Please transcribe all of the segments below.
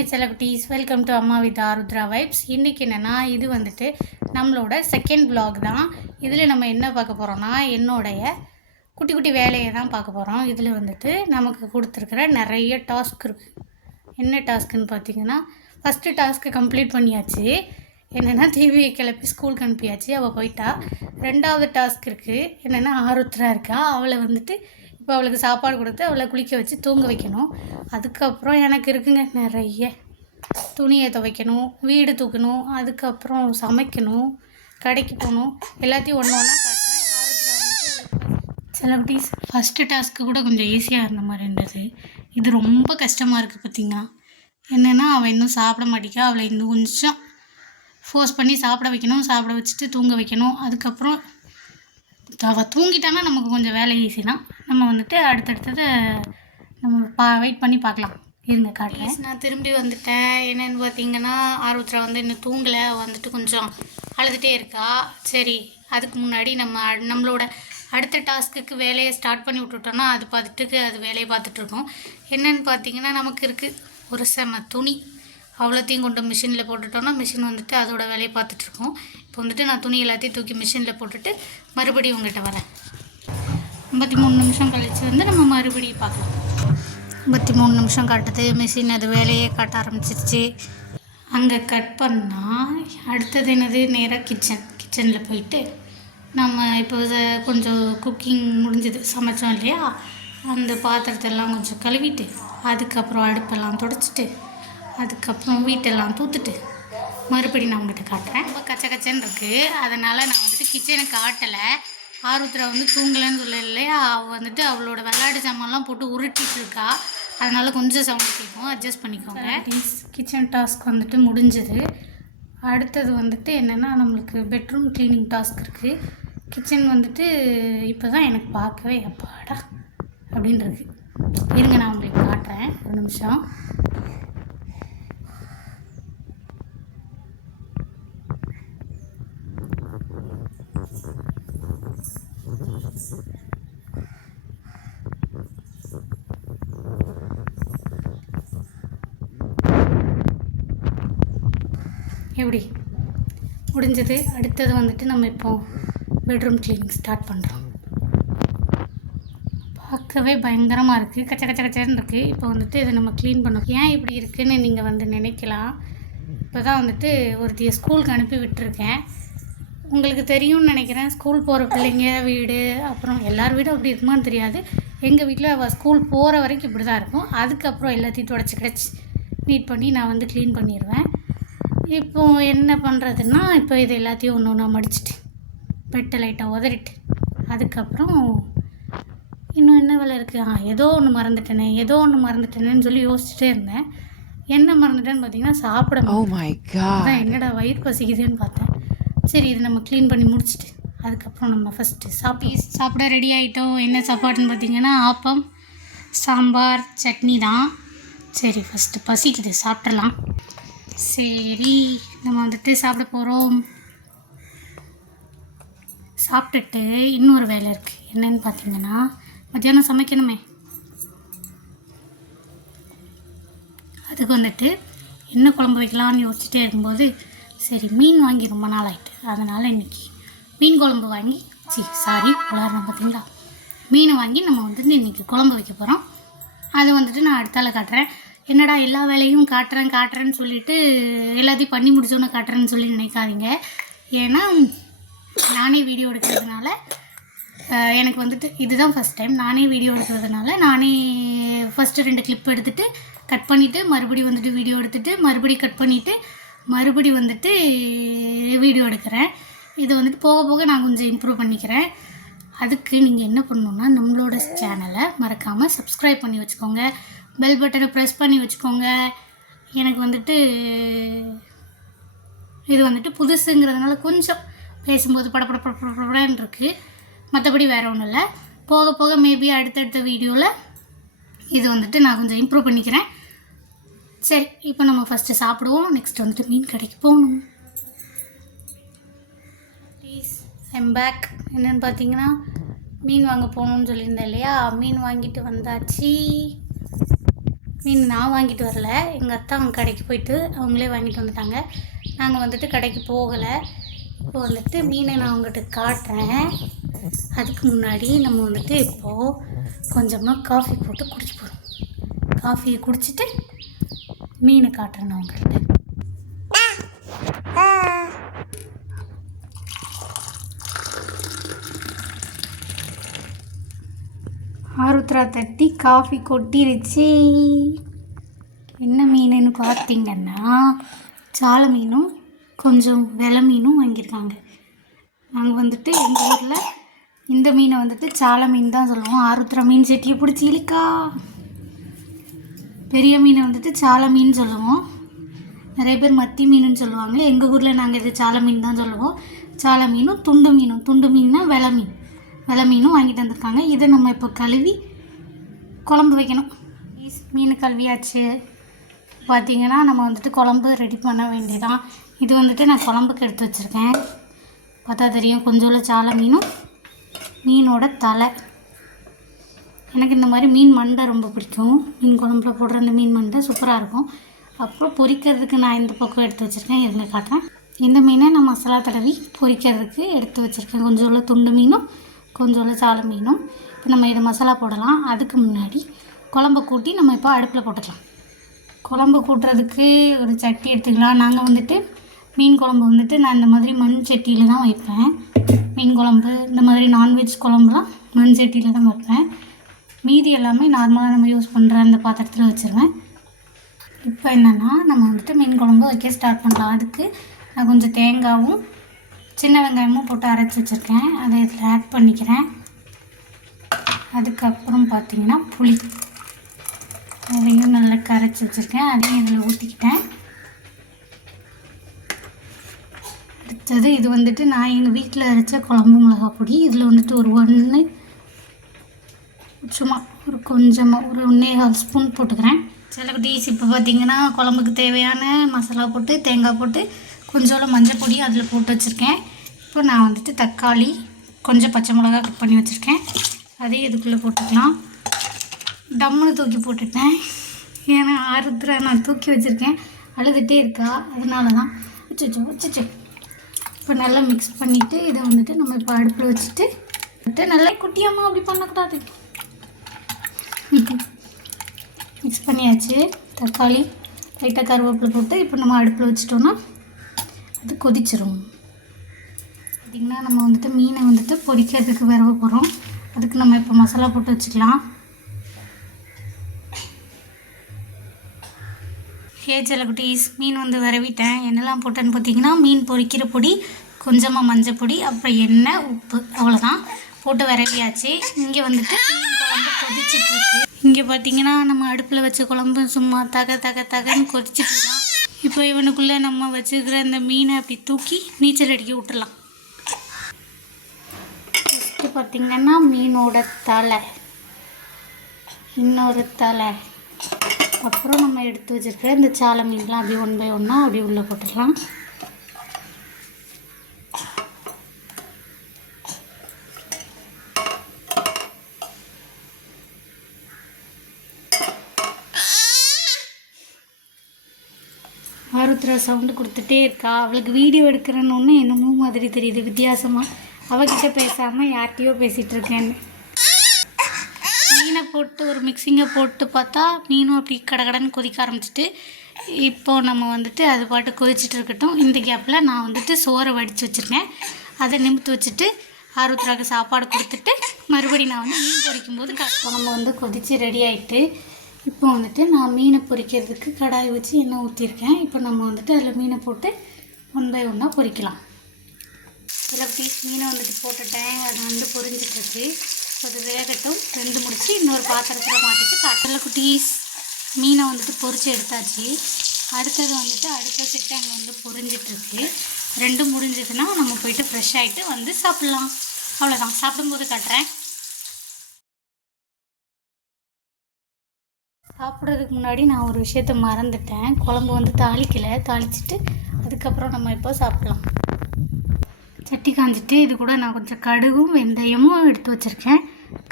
My celebrities, welcome to அம்மா with Arudra vibes. இன்றைக்கி என்னென்னா, இது வந்துட்டு நம்மளோட செகண்ட் vlog தான். இதில் நம்ம என்ன பார்க்க போகிறோன்னா, என்னுடைய குட்டி குட்டி வேலையை தான் பார்க்க போகிறோம். இதில் வந்துட்டு நமக்கு கொடுத்துருக்குற நிறைய டாஸ்க் இருக்குது. என்ன டாஸ்க்குன்னு பார்த்தீங்கன்னா, ஃபஸ்ட்டு டாஸ்க்கு கம்ப்ளீட் பண்ணியாச்சு. என்னென்னா, டிவியை கிளப்பி ஸ்கூலுக்கு அனுப்பியாச்சு, அவள் போயிட்டா. ரெண்டாவது டாஸ்க் இருக்குது. என்னென்னா, ஆருத்ரா இருக்கா, அவளை வந்துட்டு இப்போ அவளுக்கு சாப்பாடு கொடுத்து அவளை குளிக்க வச்சு தூங்க வைக்கணும். அதுக்கப்புறம் எனக்கு இருக்குங்க நிறைய துணியை துவைக்கணும், வீடு தூக்கணும், அதுக்கப்புறம் சமைக்கணும், கடைக்கு போகணும். எல்லாத்தையும் ஒன்று ஒன்றா காட்டுறேன். ஆருத்ரா வந்துட்டு செலபிரிட்டிஸ் ஃபஸ்ட்டு டாஸ்க்கு கூட கொஞ்சம் ஈஸியாக இருந்த மாதிரி இருந்தது. இது ரொம்ப கஷ்டமாக இருக்குது. பார்த்திங்கன்னா என்னென்னா, அவள் இன்னும் சாப்பிட மாட்டேங்கா. அவளை இன்னும் கொஞ்சம் ஃபோர்ஸ் பண்ணி சாப்பிட வைக்கணும், சாப்பிட வச்சுட்டு தூங்க வைக்கணும். அதுக்கப்புறம் அவள் தூங்கிட்டானா நமக்கு கொஞ்சம் வேலை ஈஸி தான். நம்ம வந்துட்டு அடுத்தடுத்தது நம்ம வெயிட் பண்ணி பார்க்கலாம். இருங்க காட்டுறேன். நான் திரும்பி வந்துட்டேன். என்னென்னு பார்த்தீங்கன்னா, ஆருத்ரா வந்து இன்னும் தூங்கலை, வந்துட்டு கொஞ்சம் அழுதுகிட்டே இருக்கா. சரி, அதுக்கு முன்னாடி நம்மளோட அடுத்த டாஸ்க்குக்கு வேலையை ஸ்டார்ட் பண்ணி விட்டுட்டோன்னா அது பார்த்துட்டு அது வேலையை பார்த்துட்ருக்கோம். என்னென்னு பார்த்தீங்கன்னா, நமக்கு இருக்குது ஒரு செம துணி. அவ்வளோத்தையும் கொண்டு மிஷினில் போட்டுட்டோன்னா மிஷின் வந்துட்டு அதோட வேலையை பார்த்துட்ருக்கோம். இப்போ வந்துட்டு நான் துணி எல்லாத்தையும் தூக்கி மிஷினில் போட்டுட்டு மறுபடியும் உங்கள்கிட்ட வரேன். 53 நிமிஷம் கழித்து வந்து நம்ம மறுபடியும் பார்க்கலாம். 53 நிமிஷம் காட்டுது. மிஷின் அது வேலையே காட்ட ஆரம்பிச்சிருச்சு. அங்கே கட் பண்ணால் அடுத்தது என்னது, நேராக கிச்சனில் போயிட்டு நம்ம இப்போ கொஞ்சம் குக்கிங் முடிஞ்சது, சமைச்சோம் இல்லையா, அந்த பாத்திரத்தெல்லாம் கொஞ்சம் கழுவிட்டு அதுக்கப்புறம் அடுப்பெல்லாம் துடைச்சிட்டு அதுக்கப்புறம் வீட்டெல்லாம் தூத்துட்டு மறுபடியும் நான் உங்கள்கிட்ட காட்டுறேன். ரொம்ப கச்சன்னு இருக்குது. அதனால் நான் வந்துட்டு கிச்சனை காட்டலை. ஆருத்ரா வந்து தூங்கலைன்னு சொல்லலையா, அவள் வந்துட்டு அவளோட விளையாட்டு சாமான்லாம் போட்டு உருட்டிட்டு இருக்கா. அதனால் கொஞ்சம் சவுண்ட் கேட்கும், அட்ஜஸ்ட் பண்ணிக்கோங்க. கிச்சன் டாஸ்க் வந்துட்டு முடிஞ்சது. அடுத்தது வந்துட்டு என்னென்னா, நம்மளுக்கு பெட்ரூம் க்ளீனிங் டாஸ்க் இருக்குது. கிச்சன் வந்துட்டு இப்போ தான் எனக்கு பார்க்கவே அப்பாடா அப்படின்னு இருக்கு. இருங்க நான் உங்களுக்கு காட்டுறேன், ஒரு நிமிஷம். எப்படி முடிஞ்சது. அடுத்தது வந்துட்டு நம்ம இப்போ பெட்ரூம் க்ளீனிங் ஸ்டார்ட் பண்ணுறோம். பார்க்கவே பயங்கரமாக இருக்குது, கச்சன்னு இருக்குது. இப்போ வந்துட்டு இதை நம்ம க்ளீன் பண்ணோம். ஏன் இப்படி இருக்குதுன்னு நீங்கள் வந்து நினைக்கலாம். இப்போ தான் வந்துட்டு ஒருத்தைய ஸ்கூலுக்கு அனுப்பி விட்டுருக்கேன். உங்களுக்கு தெரியும்னு நினைக்கிறேன், ஸ்கூல் போகிற பிள்ளைங்க வீடு, அப்புறம் எல்லார் வீடும் அப்படி இருக்குமான்னு தெரியாது. எங்கள் வீட்டில் அவள் ஸ்கூல் போகிற வரைக்கும் இப்படி தான் இருக்கும். அதுக்கப்புறம் எல்லாத்தையும் கிடச்சி நீட் பண்ணி நான் வந்து க்ளீன் பண்ணிடுவேன். இப்போது என்ன பண்ணுறதுன்னா, இப்போ இது எல்லாத்தையும் ஒன்று ஒன்றா மடிச்சுட்டு பெட்டை லைட்டாக உதறிட்டு அதுக்கப்புறம் இன்னும் என்ன வேலை இருக்குது, ஏதோ ஒன்று மறந்துட்டேனேன்னு சொல்லி யோசிச்சுட்டே இருந்தேன். என்ன மறந்துட்டேன்னு பார்த்தீங்கன்னா, சாப்பிட என்னடா வயிறு பசிக்குதுன்னு பார்த்தேன். சரி, இது நம்ம க்ளீன் பண்ணி முடிச்சுட்டு அதுக்கப்புறம் நம்ம ஃபஸ்ட்டு சாப்பிட ரெடி ஆகிட்டோம். என்ன சாப்பாடுன்னு பார்த்தீங்கன்னா, ஆப்பம், சாம்பார், சட்னி தான். சரி, ஃபஸ்ட்டு பசிக்குது, சாப்பிட்றலாம். சரி, நம்ம வந்துட்டு சாப்பிட போகிறோம். சாப்பிட்டுட்டு இன்னொரு வேலை இருக்குது. என்னன்னு பார்த்தீங்கன்னா, மத்தியானம் சமைக்கணுமே. அதுக்கு வந்துட்டு என்ன குழம்பு வைக்கலான்னு யோசிச்சுட்டே இருக்கும்போது, சரி மீன் வாங்கி ரொம்ப நாள் ஆகிட்டு, அதனால் இன்றைக்கி மீன் குழம்பு வாங்கி உலர்றோம் பார்த்தீங்களா, மீனை வாங்கி நம்ம வந்துட்டு இன்றைக்கி குழம்பு வைக்க போகிறோம். அதை வந்துட்டு நான் அடுத்தால காட்டுறேன். என்னடா எல்லா வேலையும் காட்டுறேன்னு சொல்லிவிட்டு எல்லாத்தையும் பண்ணி முடிச்சோன்னு காட்டுறேன்னு சொல்லி நினைக்காதீங்க. ஏன்னா நானே வீடியோ எடுக்கிறதுனால எனக்கு வந்துட்டு இதுதான் ஃபஸ்ட் டைம் நானே வீடியோ எடுக்கிறதுனால நானே ஃபஸ்ட்டு 2 கிளிப் எடுத்துகிட்டு கட் பண்ணிவிட்டு மறுபடியும் வந்துட்டு வீடியோ எடுத்துகிட்டு மறுபடியும் கட் பண்ணிவிட்டு மறுபடியும் வந்துட்டு வீடியோ எடுக்கிறேன். இது வந்துட்டு போக போக நான் கொஞ்சம் இம்ப்ரூவ் பண்ணிக்கிறேன். அதுக்கு நீங்கள் என்ன பண்ணணுன்னா, நம்மளோட சேனலை மறக்காமல் சப்ஸ்கிரைப் பண்ணி வச்சுக்கோங்க, பெல் பட்டனை ப்ரெஸ் பண்ணி வச்சுக்கோங்க. எனக்கு வந்துட்டு இது வந்துட்டு புதுசுங்கிறதுனால கொஞ்சம் பேசும்போது படப்படன்னு இருக்குது. மற்றபடி வேறு ஒன்றும் இல்லை. போக போக மேபி அடுத்தடுத்த வீடியோவில் இது வந்துட்டு நான் கொஞ்சம் இம்ப்ரூவ் பண்ணிக்கிறேன். சரி, இப்போ நம்ம ஃபஸ்ட்டு சாப்பிடுவோம். நெக்ஸ்ட் வந்துட்டு மீன் கடைக்கு போகணும். Please I'm back. என்னென்னு பார்த்தீங்கன்னா, மீன் வாங்க போகணுன்னு சொல்லியிருந்தேன் இல்லையா, மீன் வாங்கிட்டு வந்தாச்சு. மீன் நான் வாங்கிட்டு வரல, எங்கள் அத்தா அவங்க கடைக்கு போயிட்டு அவங்களே வாங்கிட்டு வந்துட்டாங்க. நாங்கள் வந்துட்டு கடைக்கு போகலை. இப்போ வந்துட்டு மீனை நான் உங்கள்கிட்ட காட்டுறேன். அதுக்கு முன்னாடி நம்ம வந்துட்டு இப்போது கொஞ்சமாக காஃபி போட்டு குடிச்சு போகிறோம். காஃபியை குடிச்சிட்டு மீனை காட்டுறேன் நான் உங்கள்கிட்ட. ஆருத்ரா தட்டி காஃபி கொட்டிருச்சு. என்ன மீனுன்னு பார்த்தீங்கன்னா சால மீனும் கொஞ்சம் வெலை மீனும் வாங்கியிருக்காங்க. நாங்கள் வந்துட்டு எங்கள் ஊரில் இந்த மீனை வந்துட்டு சால மீன் தான் சொல்லுவோம். ஆருத்ரா மீன் செட்டியை பிடிச்சி இழுக்கா. பெரிய மீனை வந்துட்டு சால மீன் சொல்லுவோம். நிறைய பேர் மத்தி மீனுன்னு சொல்லுவாங்க. எங்கள் ஊரில் நாங்கள் இது சால மீன் தான் சொல்லுவோம். சால மீனும் துண்டு மீன்னா வெலை மீனும் வாங்கிட்டு வந்திருக்காங்க. இதை நம்ம இப்போ கழுவி குழம்பு வைக்கணும். மீன் கழுவியாச்சு. பார்த்திங்கன்னா நம்ம வந்துட்டு குழம்பு ரெடி பண்ண வேண்டியதான். இது வந்துட்டு நான் குழம்புக்கு எடுத்து வச்சுருக்கேன். பார்த்தா தெரியும் கொஞ்சோண்டு சால மீனும் மீனோட தலை. எனக்கு இந்த மாதிரி மீன் மண்டை ரொம்ப பிடிக்கும். மீன் குழம்புல போடுற அந்த மீன் மண்டை சூப்பராக இருக்கும். அப்புறம் பொரிக்கிறதுக்கு நான் இந்த பக்கம் எடுத்து வச்சுருக்கேன். இருங்க காட்டுறேன். இந்த மீனை நான் மசாலா தடவி பொரிக்கிறதுக்கு எடுத்து வச்சுருக்கேன். கொஞ்சோண்டு துண்டு மீனும் கொஞ்சோண்டு சால மீனும். இப்போ நம்ம இதை மசாலா போடலாம். அதுக்கு முன்னாடி குழம்பு கூட்டி நம்ம இப்போ அடுப்பில் போட்டுக்கலாம். குழம்பு கூட்டுறதுக்கு ஒரு சட்டி எடுத்துக்கலாம். நாங்கள் வந்துட்டு மீன் குழம்பு வந்துட்டு நான் இந்த மாதிரி மண் சட்டியில் தான் வைப்பேன். மீன் குழம்பு இந்த மாதிரி நான்வெஜ் குழம்புலாம் மண் சட்டியில் தான் வைப்பேன். மீதி எல்லாமே நார்மலாக நம்ம யூஸ் பண்ணுற அந்த பாத்திரத்தில் வச்சுருவேன். இப்போ என்னென்னா நம்ம வந்துட்டு மீன் குழம்பு வைக்க ஸ்டார்ட் பண்ணலாம். அதுக்கு நான் கொஞ்சம் தேங்காயும் சின்ன வெங்காயமும் போட்டு அரைச்சி வச்சுருக்கேன். அதை இதில் ஆட் பண்ணிக்கிறேன். அதுக்கப்புறம் பார்த்திங்கன்னா புளி அதையும் நல்லா கரைச்சி வச்சுருக்கேன். அதையும் இதில் ஊற்றிக்கிட்டேன். அடுத்தது இது வந்துட்டு நான் எங்கள் வீட்டில் அரைச்ச குழம்பு மிளகாய் பொடி. இதில் வந்துட்டு ஒரு சும்மா ஒரு கொஞ்சமாக ஒரு 1.25 ஸ்பூன் போட்டுக்கிறேன். சில குட்டீஸ் இப்போ பார்த்திங்கன்னா குழம்புக்கு தேவையான மசாலா போட்டு தேங்காய் போட்டு கொஞ்சோண்டு மஞ்சள் பொடி அதில் போட்டு வச்சுருக்கேன். இப்போ நான் வந்துட்டு தக்காளி கொஞ்சம் பச்சை மிளகா கட் பண்ணி வச்சுருக்கேன். அதையும் இதுக்குள்ளே போட்டுக்கலாம். டம்முன்னு தூக்கி போட்டுட்டேன். ஏன்னா ஆருத்ரா நான் தூக்கி வச்சுருக்கேன், அழுதுகிட்டே இருக்கா, அதனால தான். வச்சு இப்போ நல்லா மிக்ஸ் பண்ணிவிட்டு இதை வந்துட்டு நம்ம இப்போ அடுப்பில் வச்சுட்டு நல்லா குட்டியம்மா அப்படி பண்ணக்கூடாது. மிக்ஸ் பண்ணியாச்சு. தக்காளி லைட்டாக கருவேப்பிலை போட்டு இப்போ நம்ம அடுப்பில் வச்சிட்டோன்னா அது கொதிச்சிரும். பார்த்திங்கன்னா நம்ம வந்துட்டு மீனை வந்துட்டு பொரிக்கிறதுக்கு விரவ போகிறோம். அதுக்கு நம்ம இப்போ மசாலா போட்டு வச்சுக்கலாம். சில குட்டீஸ் மீன் வந்து விரவிட்டேன். என்னெல்லாம் போட்டேன்னு பார்த்தீங்கன்னா மீன் பொரிக்கிற பொடி, கொஞ்சமாக மஞ்சள் பொடி, அப்புறம் எண்ணெய், உப்பு, அவ்வளோதான் போட்டு விரவியாச்சு. இங்கே வந்துட்டு மீன் குழம்பு கொதிச்சிட்ருக்கு. இங்கே பார்த்திங்கன்னா நம்ம அடுப்பில் வச்ச குழம்பு சும்மா தகன்னு கொதிச்சிட்ருக்கான். இப்போ இவனுக்குள்ளே நம்ம வச்சுக்கிற அந்த மீனை அப்படி தூக்கி நீச்சல் அடிக்க விட்டுடலாம். ஃபஸ்ட்டு பார்த்திங்கன்னா மீனோட தலை, இன்னொரு தலை, அப்புறம் நம்ம எடுத்து வச்சுருக்கிற இந்த சால மீன்லாம் அப்படி 1 by 1 அப்படி உள்ளே போட்டுடலாம். ஆருத்ரா சவுண்டு கொடுத்துட்டே இருக்கா. அவளுக்கு வீடியோ எடுக்கிறேன்னு என்னமோ மாதிரி தெரியுது வித்தியாசமாக. அவகிட்ட பேசாமல் யார்கிட்டையோ பேசிகிட்டு இருக்கேன்னு. மீனை போட்டு ஒரு மிக்சிங்கை போட்டு பார்த்தா மீனும் அப்படி கடகடன்னு கொதிக்க ஆரம்பிச்சிட்டு இப்போது நம்ம வந்துட்டு அது பாட்டு கொதிச்சுட்டு இருக்கட்டும். இந்த கேப்பில் நான் வந்துட்டு சோறை வடித்து வச்சுருக்கேன். அதை நிமித்து வச்சுட்டு ஆருத்ராவுக்கு சாப்பாடு கொடுத்துட்டு மறுபடியும் நான் வந்து மீன் பொரிக்கும்போது நம்ம வந்து கொதித்து ரெடி ஆகிட்டு இப்போ வந்துட்டு நான் மீனை பொரிக்கிறதுக்கு கடாய் வச்சு எண்ணெய் ஊற்றிருக்கேன். இப்போ நம்ம வந்துட்டு அதில் மீனை போட்டு 1 by 1 பொரிக்கலாம். இதில் பீஸ் மீனை வந்துட்டு போட்டுட்டேன். அது வந்து பொரிஞ்சிட்ருக்கு. அது வேகட்டும். 2 முடிச்சு இன்னொரு பாத்திரத்தில் மாற்றிட்டு கடலை குட்டீஸ் மீனை வந்துட்டு பொரித்து எடுத்தாச்சு. அடுத்தது வந்துட்டு அடுத்த செட்டு அங்கே வந்து பொரிஞ்சிட்ருக்கு. 2 முடிஞ்சதுன்னா நம்ம போயிட்டு ஃப்ரெஷ் ஆகிட்டு வந்து சாப்பிட்லாம். அவ்வளோதான். சாப்பிடும்போது காட்டுறேன். சாப்பிட்றதுக்கு முன்னாடி நான் ஒரு விஷயத்த மறந்துட்டேன். குழம்பு வந்து தாளிச்சிட்டு அதுக்கப்புறம் நம்ம இப்போ சாப்பிட்லாம். சட்டி காஞ்சிட்டு இது கூட நான் கொஞ்சம் கடுகும் வெந்தயமும் எடுத்து வச்சுருக்கேன்.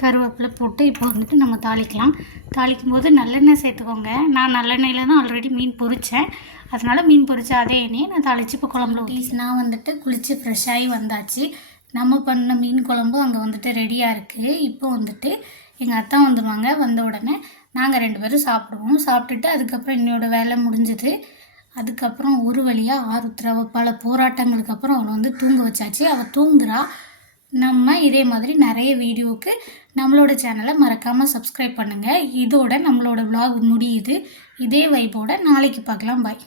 கருவேப்பிலை போட்டு இப்போ வந்துட்டு நம்ம தாளிக்கலாம். தாளிக்கும் போது நல்லெண்ணெய் சேர்த்துக்கோங்க. நான் நல்லெண்ணெயில் தான் ஆல்ரெடி மீன் பொரித்தேன், அதனால் மீன் பொரித்த அதே எண்ணெயை நான் தாளித்து இப்போ குழம்புல நான் வந்துட்டு குளித்து ஃப்ரெஷ்ஷாகி வந்தாச்சு. நம்ம பண்ண மீன் குழம்பு அங்கே வந்துட்டு ரெடியாக இருக்குது. இப்போ வந்துட்டு எங்கள் அத்தா வந்துடுவாங்க. வந்த உடனே நாங்கள் 2 பேரும் சாப்பிடுவோம். சாப்பிட்டுட்டு அதுக்கப்புறம் என்னோடய வேலை முடிஞ்சுது. அதுக்கப்புறம் ஒரு வழியாக ஆருத்ரா பல போராட்டங்களுக்கு அப்புறம் அவளை வந்து தூங்க வச்சாச்சு. அவள் தூங்குறா. நம்ம இதே மாதிரி நிறைய வீடியோவுக்கு நம்மளோட சேனலை மறக்காமல் சப்ஸ்கிரைப் பண்ணுங்கள். இதோட நம்மளோட vlog முடியுது. இதே வைப்போட நாளைக்கு பார்க்கலாம். பாய்.